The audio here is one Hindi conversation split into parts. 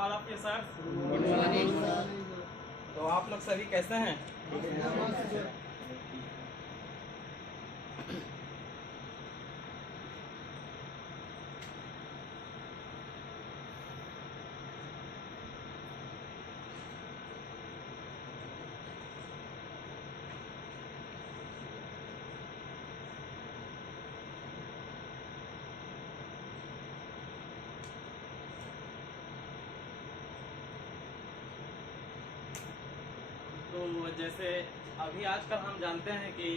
All of you sir. तो आप लोग सभी कैसे हैं? तो जैसे अभी आजकल हम जानते हैं कि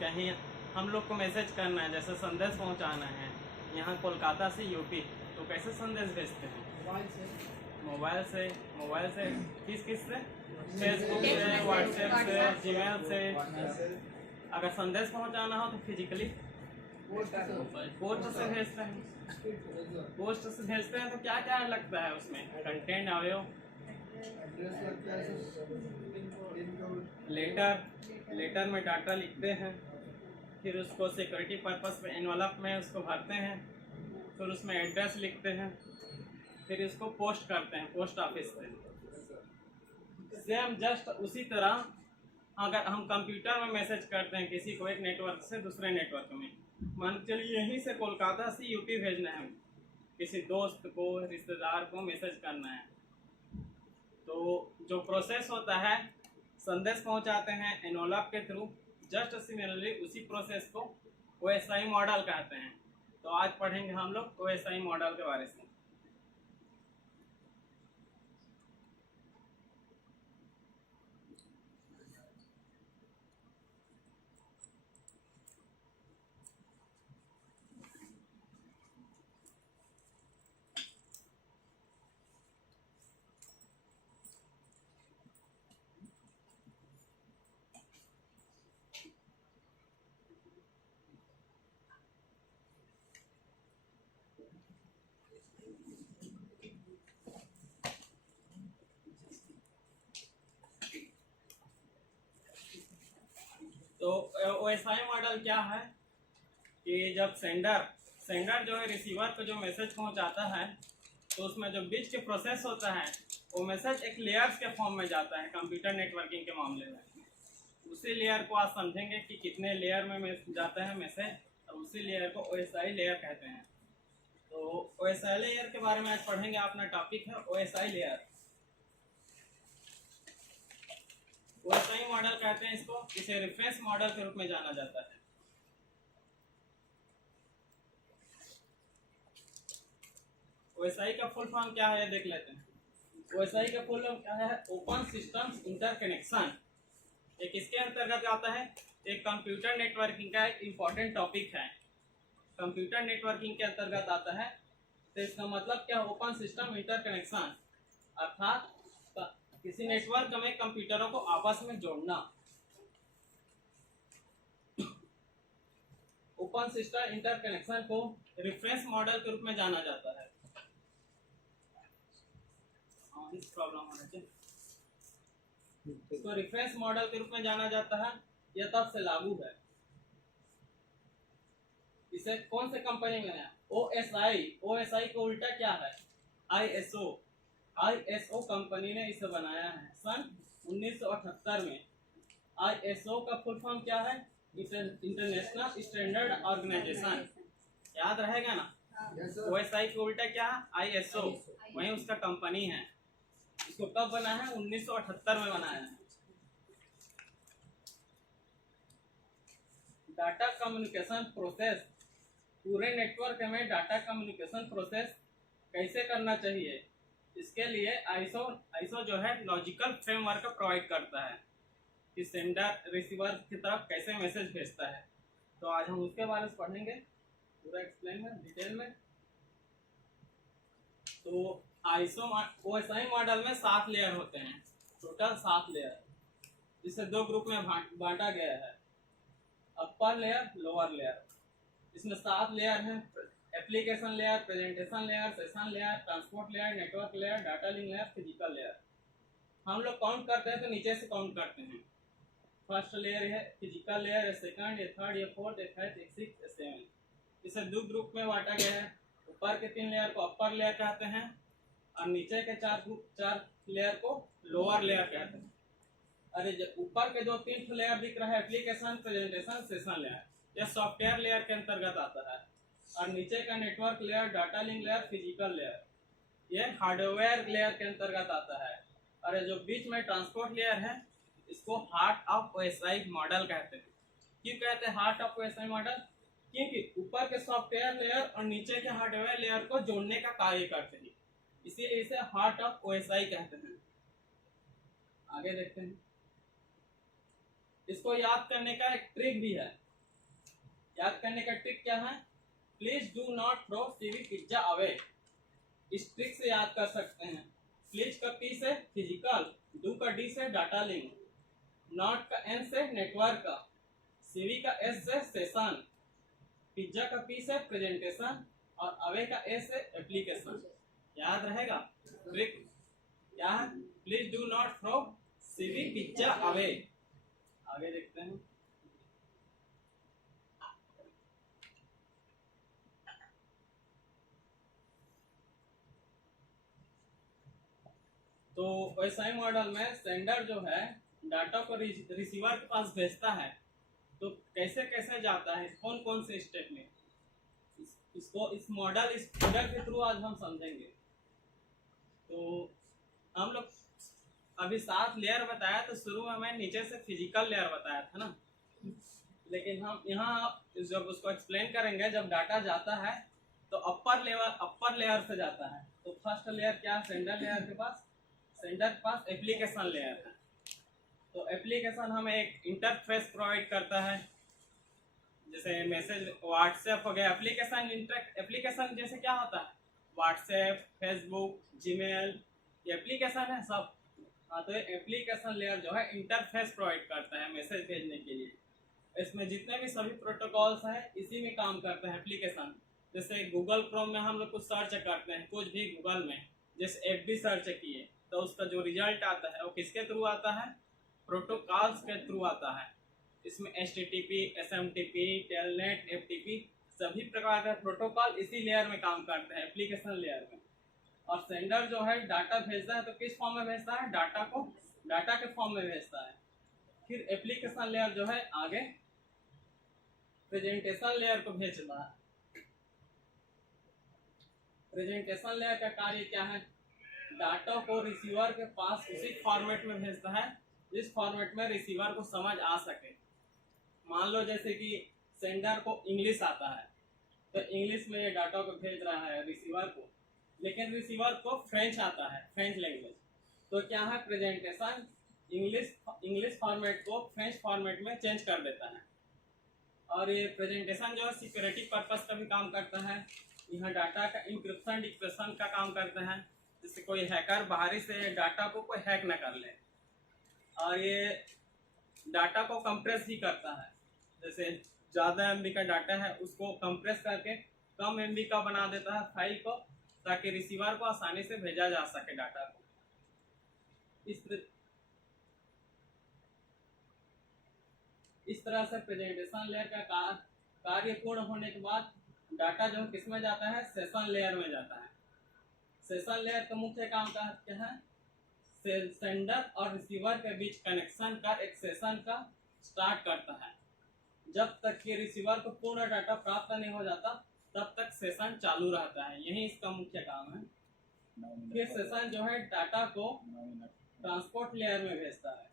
कहीं हम लोग को मैसेज करना है, जैसे संदेश पहुंचाना है, यहाँ कोलकाता से यूपी, तो कैसे संदेश भेजते हैं? मोबाइल से किस से? फेसबुक से, व्हाट्सएप से, जीमेल से। अगर संदेश पहुंचाना हो तो फिजिकली पोस्ट से भेजते हैं। पोस्ट से भेजते हैं तो क्या क्या लगता है उसमें? कंटेंट, अवयव, लेटर में डाटा लिखते हैं, फिर उसको सिक्योरिटी पर्पस में एनवलप में उसको भरते हैं, फिर उसमें एड्रेस लिखते हैं, फिर इसको पोस्ट करते हैं पोस्ट ऑफिस से। सेम जस्ट उसी तरह अगर हम कंप्यूटर में मैसेज करते हैं किसी को एक नेटवर्क से दूसरे नेटवर्क में, मान चलिए यहीं से कोलकाता से यूपी भेजना है, किसी दोस्त को, रिश्तेदार को मैसेज करना है, तो जो प्रोसेस होता है संदेश पहुंचाते हैं एनवलप के थ्रू, जस्ट सिमिलरली उसी प्रोसेस को ओएसआई मॉडल कहते हैं। तो आज पढ़ेंगे हम लोग ओएसआई मॉडल के बारे में। तो ओएसआई मॉडल क्या है कि जब सेंडर जो है रिसीवर को जो मैसेज पहुंचाता है, तो उसमें जो बीच के प्रोसेस होता है वो मैसेज एक लेयर्स के फॉर्म में जाता है। कंप्यूटर नेटवर्किंग के मामले में उसी लेयर को आज समझेंगे कि कितने लेयर में जाता है मैसेज, और उसी लेयर को ओएसआई लेयर कहते हैं। तो ओएसआई लेयर के बारे में आज पढ़ेंगे। अपना टॉपिक है ओएसआई लेयर। ओएसआई मॉडल कहते हैं इसको, इसे रेफरेंस मॉडल के रूप में जाना जाता है। ओएसआई का फुल फॉर्म क्या है देख लेते हैं। ओएसआई का फुल फॉर्म क्या है? Open systems interconnection. ये किसके अंतर्गत आता है? एक कंप्यूटर नेटवर्किंग का एक इम्पोर्टेंट टॉपिक है, कंप्यूटर नेटवर्किंग के अंतर्गत आता है। तो इसका मतलब क्या? ओपन सिस्टम इंटरकनेक्शन, अर्थात किसी नेटवर्क में कंप्यूटरों को आपस में जोड़ना। ओपन सिस्टम इंटरकनेक्शन को रेफरेंस मॉडल के रूप में जाना जाता है। इस प्रॉब्लम होना चाहिए, इसको रेफरेंस मॉडल के रूप में जाना जाता है। यह तब से लागू है। इसे कौन से कंपनी में है? ओएसआई को उल्टा क्या है? आईएसओ कंपनी ने इसे बनाया है सन 1978 में। आईएसओ का फुल फॉर्म क्या है? International standard organisation. याद रहेगा ना? ओएसआई को उल्टा क्या है? आईएसओ, वही उसका कंपनी है। इसको कब बना है? 1978 में बनाया है। डाटा कम्युनिकेशन प्रोसेस, पूरे नेटवर्क में डाटा कम्युनिकेशन प्रोसेस कैसे करना चाहिए, इसके लिए आईएसओ जो है लॉजिकल फ्रेमवर्क प्रोवाइड करता है कि सेंडर रिसीवर की तरफ कैसे मैसेज भेजता है। तो आज हम उसके बारे में पढ़ेंगे पूरा एक्सप्लेन में, डिटेल में। तो ओएसआई मॉडल में 7 लेयर होते हैं, टोटल 7 लेयर, जिसे 2 ग्रुप में बांटा गया है, अपर लेयर, लोअर लेयर। इसमें 7 लेयर हैं: application layer, presentation layer, session layer, transport layer, network layer, data link layer, physical layer. हम लोग काउंट करते हैं तो नीचे से काउंट करते हैं। फर्स्ट लेयर है फिजिकल लेयर, ये सेकंड, ये थर्ड, ये फोर्थ, ये फिफ्थ, ये सिक्स्थ, ये सेवन। इसे 2 ग्रुप में बांटा गया है। ऊपर के 3 लेयर को अपर लेयर कहते हैं, और नीचे के चार लेयर को लोअर लेयर कहते हैं। अरे जो ऊपर के जो 3 लेयर दिख रहा है, एप्लीकेशन, प्रेजेंटेशन, सेशन लेयर, यह सॉफ्टवेयर लेयर के अंतर्गत आता है। और नीचे का network layer, data link layer, physical layer, यह हार्डवेयर लेयर के अंतर्गत आता है। और जो बीच में ट्रांसपोर्ट लेयर है, इसको हार्ट ऑफ ओएसआई मॉडल कहते हैं। क्यों कहते हैं हार्ट ऑफ ओएसआई मॉडल? क्योंकि ऊपर के सॉफ्टवेयर लेयर और नीचे के हार्डवेयर लेयर को जोड़ने का कार्य करते हैं, इसीलिए इसे हार्ट ऑफ ओएसआई कहते हैं। आगे देखते हैं। इसको याद करने का एक ट्रिक भी है। याद करने का ट्रिक क्या है? Please do not throw CV pizza away. इस ट्रिक से याद कर सकते हैं। प्लीज का पी से फिजिकल, डू का डी से डाटा लिंक, नॉट का एन से नेटवर्क का, सीवी का एस से सेशन, पिज्जा का पी से प्रेजेंटेशन और अवे का ए से एप्लीकेशन। याद रहेगा ट्रिक क्या है? Please do not throw CV pizza away. आगे देखते हैं। तो ओएसआई मॉडल में सेंडर जो है डाटा को रिसीवर के पास भेजता है, तो कैसे कैसे जाता है, कौन कौन से स्टेप में, इसको इस मॉडल, इस फिगर के थ्रू आज हम समझेंगे। तो हम लोग अभी 7 लेयर बताया, तो शुरू में मैं नीचे से फिजिकल लेयर बताया था ना, लेकिन हम यहाँ जब उसको एक्सप्लेन करेंगे, जब डाटा जाता है तो अपर लेयर से जाता है। तो फर्स्ट लेयर क्या है? सेंडर लेयर के पास, सेंडर के पास एप्लीकेशन लेयर है। तो एप्लीकेशन हमें एक इंटरफेस प्रोवाइड करता है, जैसे मैसेज व्हाट्सएप हो गया। एप्लीकेशन जैसे क्या होता है? व्हाट्सएप, फेसबुक, जीमेल, ये एप्लीकेशन है सब। हाँ, तो एप्लीकेशन लेयर जो है इंटरफेस प्रोवाइड करता है मैसेज भेजने के लिए। इसमें जितने भी सभी प्रोटोकॉल्स हैं, इसी में काम करते हैं एप्लीकेशन। जैसे गूगल क्रोम में हम लोग कुछ सर्च करते हैं, कुछ भी गूगल में, जैसे एफबी सर्च किए, तो उसका जो रिजल्ट आता है वो किसके थ्रू आता है? प्रोटोकॉल्स के थ्रू आता है। इसमें HTTP, SMTP, टेलनेट, FTP, सभी प्रकार के प्रोटोकॉल इसी लेयर में काम करते हैं, एप्लीकेशन लेयर में। और सेंडर जो है डाटा भेजता है, तो किस फॉर्म में भेजता है? डाटा को डाटा के फॉर्म में भेजता है। फिर एप्लीकेशन लेयर जो है आगे प्रेजेंटेशन लेयर को भेजता है। प्रेजेंटेशन लेयर का कार्य क्या है? डाटा को रिसीवर के पास उसी फॉर्मेट में भेजता है जिस फॉर्मेट में रिसीवर को समझ आ सके। मान लो जैसे कि सेंडर को इंग्लिश आता है, तो इंग्लिश में ये डाटा को भेज रहा है रिसीवर को, लेकिन रिसीवर को फ्रेंच आता है, फ्रेंच लैंग्वेज। तो क्या है? प्रेजेंटेशन इंग्लिश फॉर्मेट को फ्रेंच फॉर्मेट में चेंज कर देता है। और ये प्रेजेंटेशन जो है सिक्योरिटी पर्पस का भी काम करता है। यहाँ डाटा का इंक्रिप्शन डिक्रिप्शन का काम करते हैं, जिससे कोई हैकर बाहरी से डाटा को कोई हैक न कर ले। और ये डाटा को कंप्रेस भी करता है, जैसे ज़्यादा MB का डाटा है उसको कंप्रेस करके कम MB का बना देता है फाइल को, ताकि रिसीवर को आसानी से भेजा जा सके डाटा को। इस तरह से प्रेजेंटेशन लेयर का कार्य पूर्ण होने के बाद डाटा जो किस में जाता है? सेशन लेयर में जाता है। सेशन लेयर का मुख्य काम क्या है? सेंडर और रिसीवर के बीच कनेक्शन का एक सेशन का स्टार्ट करता है। जब तक कि रिसीवर को पूर्ण डाटा प्राप्त नहीं हो जाता, तब तक सेशन चालू रहता है। यही इसका मुख्य काम है। फिर सेशन जो है डाटा को ट्रांसपोर्ट लेयर में भेजता है।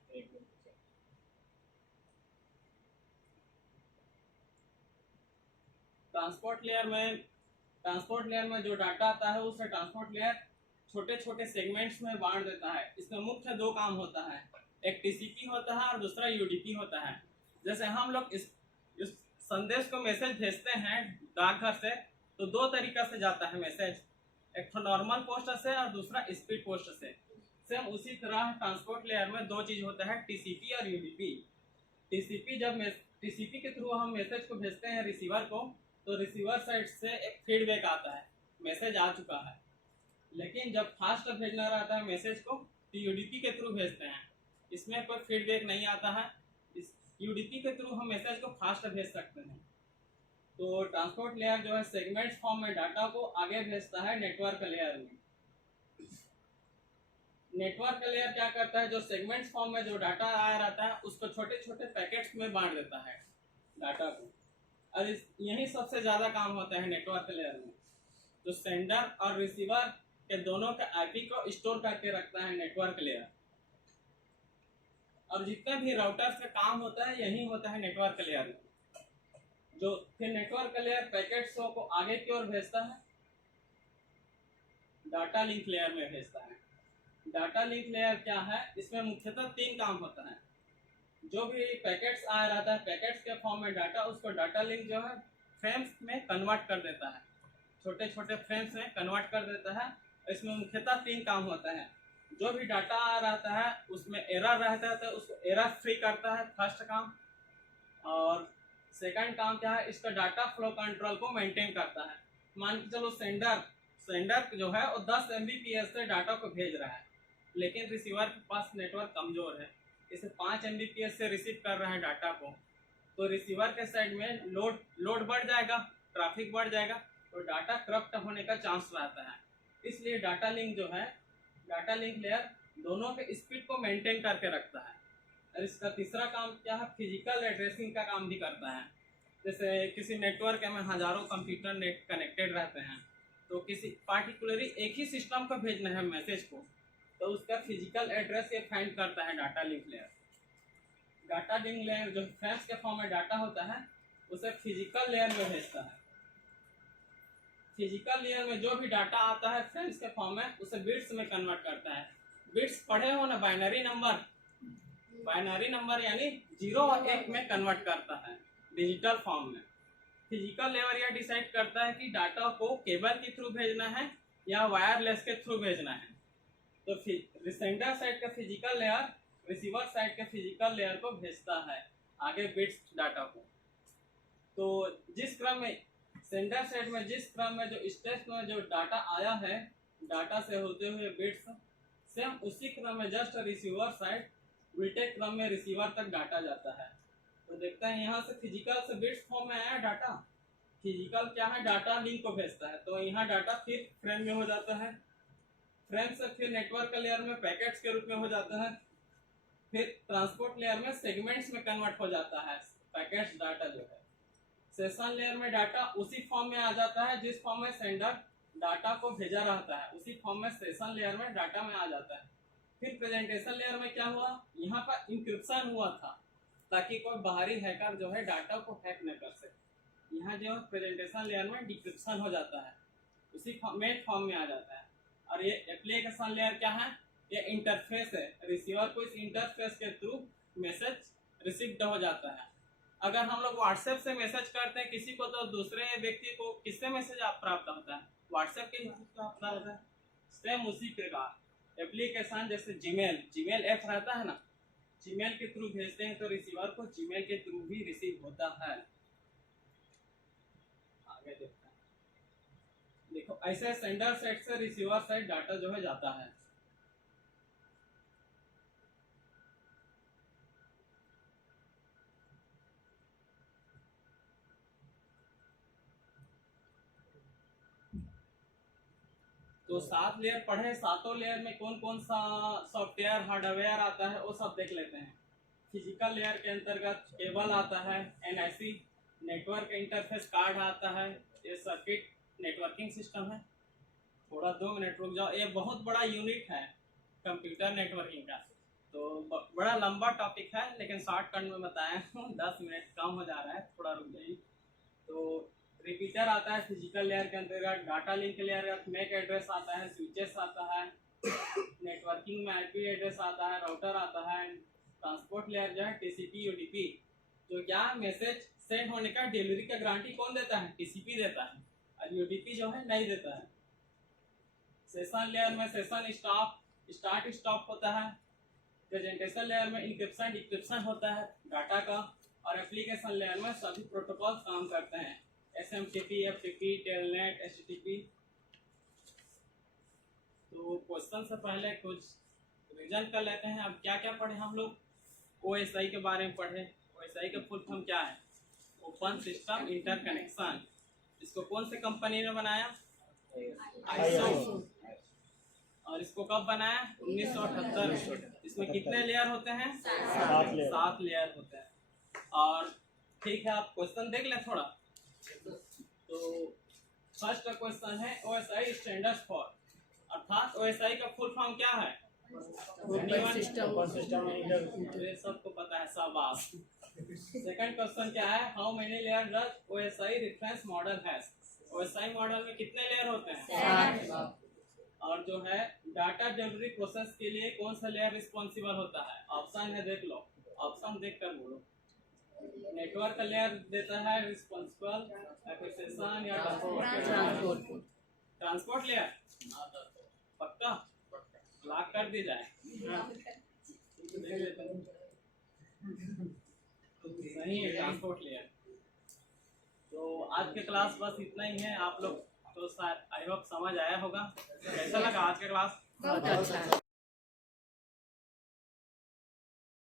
ट्रांसपोर्ट लेयर में जो डाटा आता है, उसे ट्रांसपोर्ट लेयर छोटे छोटे सेगमेंट्स में बांट देता है। इसमें मुख्य 2 काम होता है, एक TCP होता है और दूसरा UDP होता है। जैसे हम लोग इस संदेश को मैसेज भेजते हैं डाकघर से, तो 2 तरीका से जाता है मैसेज, एक तो नॉर्मल पोस्ट से और दूसरा स्पीड पोस्ट से। सेम उसी तरह ट्रांसपोर्ट लेयर में 2 चीज होता है, TCP और UDP। TCP के थ्रू हम मैसेज को भेजते हैं रिसीवर को, तो रिसीवर साइड से एक फीडबैक आता है, मैसेज आ चुका है। लेकिन जब फास्ट भेजना रहता है मैसेज को, तो UDP के थ्रू भेजते हैं, इसमें कोई फीडबैक नहीं आता है। इस UDP के थ्रू हम मैसेज को फास्ट भेज सकते हैं। तो ट्रांसपोर्ट लेयर जो है सेगमेंट्स फॉर्म में डाटा को आगे भेजता है नेटवर्क लेयर में। नेटवर्क लेयर क्या करता है, जो सेगमेंट्स फॉर्म में जो डाटा आया रहता है उसको छोटे छोटे पैकेट्स में बांट देता है डाटा को। और यही सबसे ज़्यादा काम होता है नेटवर्क लेयर में, जो सेंडर और रिसीवर के दोनों के आईपी को स्टोर करके रखता है नेटवर्क लेयर। और जितने भी राउटर्स का काम होता है यही होता है नेटवर्क लेयर में, जो फिर नेटवर्क लेयर पैकेट्स को आगे की ओर भेजता है, डाटा लिंक लेयर में भेजता है। डाटा लिंक लेयर क्या है, इसमें मुख्यतः 3 काम होता है। जो भी पैकेट्स आ रहता है पैकेट्स के फॉर्म में डाटा, उसको डाटा लिंक जो है फ्रेम्स में कन्वर्ट कर देता है, छोटे छोटे फ्रेम्स में कन्वर्ट कर देता है। इसमें मुख्यतः 3 काम होता है। जो भी डाटा आ रहता है उसमें एरर रहता है तो उसको एरर फ्री करता है, फर्स्ट काम। और सेकंड काम क्या है, इसका डाटा फ्लो कंट्रोल को मेंटेन करता है। मान के चलो सेंडर जो है वो 10 Mbps से डाटा को भेज रहा है, लेकिन रिसीवर के पास नेटवर्क कमज़ोर है, इसे 5 Mbps से रिसीव कर रहा है डाटा को, तो रिसीवर के साइड में लोड बढ़ जाएगा, ट्रैफिक बढ़ जाएगा, तो डाटा करप्ट होने का चांस रहता है। इसलिए डाटा लिंक जो है, डाटा लिंक लेयर दोनों के स्पीड को मेंटेन करके रखता है। और इसका तीसरा काम क्या है, फिजिकल एड्रेसिंग का काम भी करता है। जैसे किसी नेटवर्क में हज़ारों कंप्यूटर नेट कनेक्टेड रहते हैं, तो किसी पार्टिकुलरली एक ही सिस्टम को भेजना है मैसेज को, तो उसका फिजिकल एड्रेस ये फाइंड करता है data link layer. Data link layer जो फ्रेम्स के फॉर्म में डाटा होता है उसे फिजिकल लेयर में भेजता है। फिजिकल लेयर में जो भी डाटा आता है फ्रेम्स के फॉर्म में उसे बिट्स में कन्वर्ट करता है। बिट्स पढ़े हो ना, बाइनरी नंबर यानी 0 और 1 में कन्वर्ट करता है डिजिटल फॉर्म में। फिजिकल लेयर यह डिसाइड करता है कि डाटा को केबल के थ्रू भेजना है या वायरलेस के थ्रू भेजना है। तो सेंडर साइड का फिजिकल लेयर रिसीवर साइड के फिजिकल लेयर को भेजता है आगे बिट्स डाटा को। तो जिस क्रम में सेंडर साइड में जिस क्रम में जो स्टेज में जो डाटा आया है, डाटा से होते हुए बिट्स, सेम उसी क्रम में जस्ट रिसीवर साइड उल्टे क्रम में रिसीवर तक डाटा जाता है। तो देखते हैं यहाँ से फिजिकल से बिट्स फॉर्म में आया डाटा, फिजिकल क्या है, डाटा लिंक को भेजता है, तो यहाँ डाटा फिर फ्रेम में हो जाता है, फ्रेम से फिर नेटवर्क लेयर में पैकेट्स के रूप में हो जाता है, फिर ट्रांसपोर्ट लेयर में सेगमेंट्स में कन्वर्ट हो जाता है पैकेट्स डाटा जो है। सेशन लेयर में डाटा उसी फॉर्म में आ जाता है जिस फॉर्म में सेंडर डाटा को भेजा रहता है, उसी फॉर्म में सेशन लेयर में डाटा में आ जाता है। फिर प्रेजेंटेशन लेयर में क्या हुआ, यहाँ पर इंक्रिप्शन हुआ था ताकि कोई बाहरी हैकर जो है डाटा को हैक न कर सके। यहाँ जो है प्रेजेंटेशन लेयर में डिक्रिप्शन हो जाता है, उसी मेन फॉर्म में आ जाता है। और ये एप्लीकेशन लेयर क्या है, ये इंटरफेस है, रिसीवर को इस इंटरफेस के थ्रू मैसेज रिसीव्ड हो जाता है। अगर हम लोग व्हाट्सएप से मैसेज करते हैं किसी को, तो दूसरे व्यक्ति को किससे मैसेज प्राप्त होता है, व्हाट्सएप के प्राप्त होता है। सेम उसी प्रकार एप्लीकेशन जैसे जीमेल ऐप रहता है ना, जीमेल के थ्रू भेजते हैं तो रिसीवर को जीमेल के थ्रू भी रिसीव होता है। आगे देखते हैं, देखो ऐसे सेंडर साइड से रिसीवर साइड डाटा जो है जाता है। तो 7 लेयर पढ़े, 7 लेयर में कौन कौन सा सॉफ्टवेयर हार्डवेयर आता है वो सब देख लेते हैं। फिजिकल लेयर के अंतर्गत केबल आता है, NIC नेटवर्क इंटरफेस कार्ड आता है, ये सर्किट नेटवर्किंग सिस्टम है। थोड़ा 2 मिनट रुक जाओ, ये बहुत बड़ा यूनिट है कंप्यूटर नेटवर्किंग का, तो बड़ा लंबा टॉपिक है लेकिन शॉर्टकट में बताया हूँ, 10 मिनट कम हो जा रहा है, थोड़ा रुक जाइए। तो रिपीटर आता है फिजिकल लेयर के अंतर्गत, डाटा लिंक लेयर का मैक एड्रेस आता है, स्विचेस आता है, नेटवर्किंग में IP एड्रेस आता है, राउटर आता है। ट्रांसपोर्ट लेयर जो है TCP UDP, जो क्या मैसेज सेंड होने का डिलीवरी का गारंटी कौन देता है, TCP देता है, और UDP जो है नहीं देता है। सेशन लेयर में सेशन स्टार्ट स्टॉप होता है। प्रेजेंटेशन लेयर में इंक्रिप्शन डिक्रिप्शन होता है डाटा का, और एप्लीकेशन लेयर में सभी प्रोटोकॉल काम करते हैं, SMTP, FTP, टेलनेट, HTTP। तो क्वेश्चन से पहले कुछ रिविजन कर लेते हैं। अब क्या क्या पढ़े हम लोग, OSI के बारे में पढ़े। OSI का फुल फॉर्म क्या है, ओपन सिस्टम इंटरकनेक्शन। इसको कौन से कंपनी ने बनाया, ISO। और इसको कब बनाया? 1978। इसमें कितने लेयर होते हैं? 7 लेयर होते हैं। और ठीक है, आप क्वेश्चन देख लें थोड़ा। तो फर्स्ट क्वेश्चन है OSI स्टैंडर्ड्स फॉर, अर्थात OSI का फुल फॉर्म क्या है? ये सबको पता है, शाबाश। सेकंड क्वेश्चन क्या है? How many layer does OSI reference model has? OSI model में कितने लेयर होते हैं? 7। और जो है डाटा डिलीवरी प्रोसेस के लिए कौन सा लेयर रिस्पॉन्सिबल होता है? ऑप्शन है, देख लो, ऑप्शन देखकर बोलो। नेटवर्क का लेयर देता है रिस्पॉन्सिबल एप्लीकेशन या ट्रांसपोर्ट लेयर। पक्का लॉक कर दी जाए। सही है, ट्रांसपोर्ट लेयर। तो आज के क्लास बस इतना ही है। आप लोग तो आई होप समझ आया होगा। कैसा लगा आज का क्लास? बहुत अच्छा।